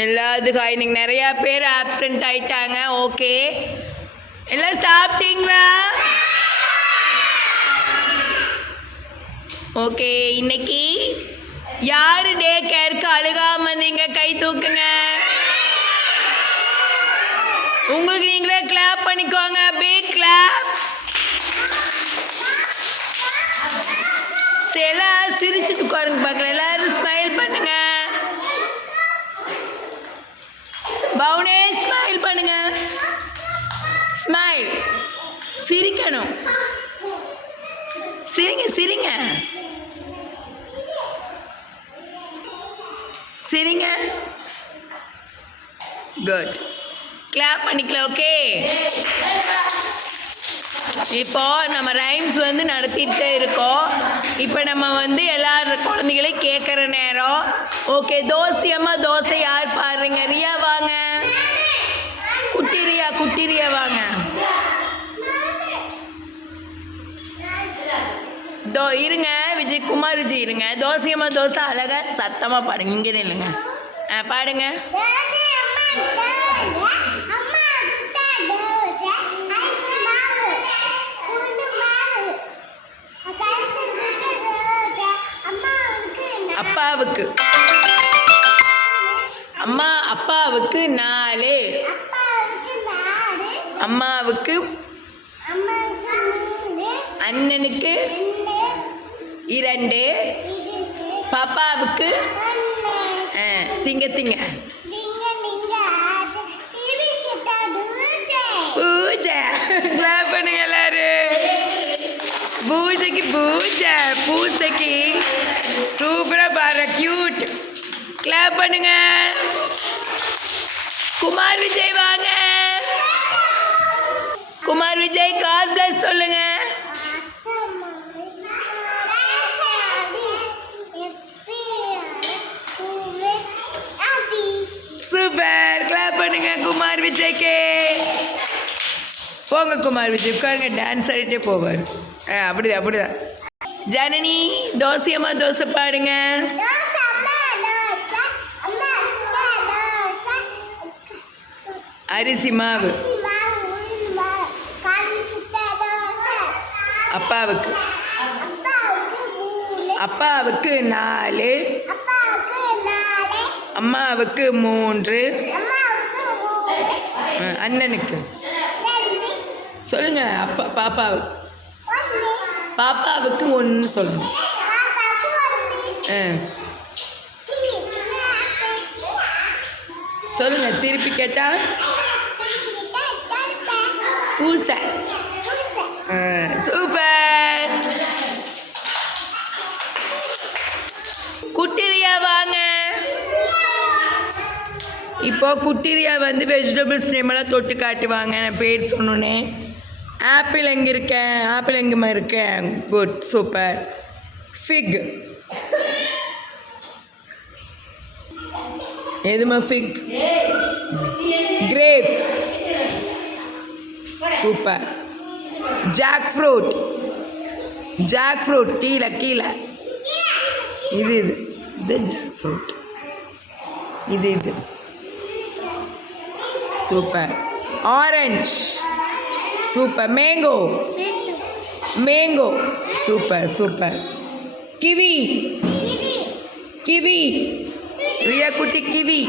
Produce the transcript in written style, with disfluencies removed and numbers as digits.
எல்லாத்துக்கும் இன்னைக்கு நிறையா பேர் ஆப்சண்ட் ஆயிட்டாங்க. ஓகே, எல்லாம் சாப்பிட்டீங்களா? ஓகே, இன்னைக்கு யார் டே கேருக்கு அழுகாம வந்தீங்க? கை தூக்குங்க. உங்களுக்கு நீங்களே கிளாப் பண்ணிக்கோங்க. Big clap. எல்லாம் சிரிச்சுட்டு உட்காருங்க பார்க்கல. எல்லாரும் ஸ்மைல் பண்ணுங்க. பவுனே ஸ்மைல் பண்ணுங்க. ஸ்மைல். சிரிக்கணும். சிரிங்க சிரிங்க சிரிங்க. குட். கிளாப் பண்ணிக்கலாம். ஓகே, இப்போ நம்ம ரைம்ஸ் வந்து நடத்திட்டு இருக்கோம். இப்போ நம்ம வந்து எல்லா குழந்தைகளையும் கேட்குற நேரம். ஓகே, தோசையம்மா தோசை யார் பாடுறீங்க? ரியா வாங்க. குட்டி ரியா வாங்க. இருங்க குமார் விஜய் இருங்க. தோசையம்மா தோசை அழகா சத்தமாக பாடுங்க. இங்கே இல்லைங்க, பாடுங்க. அப்பாவுக்கு அம்மா, அப்பாவுக்கு 4, அம்மாவுக்கு, அண்ணனுக்கு 2, பாப்பாவுக்கு திங்க திங்க பூஜை. கிளாப் பண்ணுங்க எல்லாரும். பூஜைக்கு பூஜை. பூஜைக்கு சூப்பரா பாரு. கியூட். கிளாப் பண்ணுங்க. குமார் விஜய் வாங்க. குமார் விஜய் காட் பிளஸ் சொல்லுங்க. சூப்பர். கிளாப் பண்ணுங்க குமார் விஜய்க்கு. போங்க குமார் விஜய் உட்காருங்க. டான்ஸ் ஆடிட்டே போவார். அப்படிதான் அப்படிதான். ஜனனி தோசையம்மா தோசை பாடுங்க. அரிசி மாவு. அப்பாவுக்கு 4, அம்மாவுக்கு 3, அண்ணனுக்கு சொல்லுங்க. பாப்பாவுக்கு 1 சொல்லுங்க. சொல்லுங்க. திருப்பி கேட்டா பூசை. சூப்பர். குட்டிரியா வாங்க. இப்போ குட்டிரியா வந்து வெஜிடபிள்ஸ் நேமெல்லாம் தொட்டு காட்டுவாங்க. நான் பேர் சொன்னோன்னே. ஆப்பிள் எங்கே இருக்கேன்? ஆப்பிள் எங்கேம்மா இருக்கேன்? Good, super. ஃபிக். எதுமா fig? Grapes. Super. Jackfruit. கீழே கீழே. இது ஜாக் ஃப்ரூட். இது super. Orange. Super. Mango. Super. Kiwi. Riya குட்டி கிவி.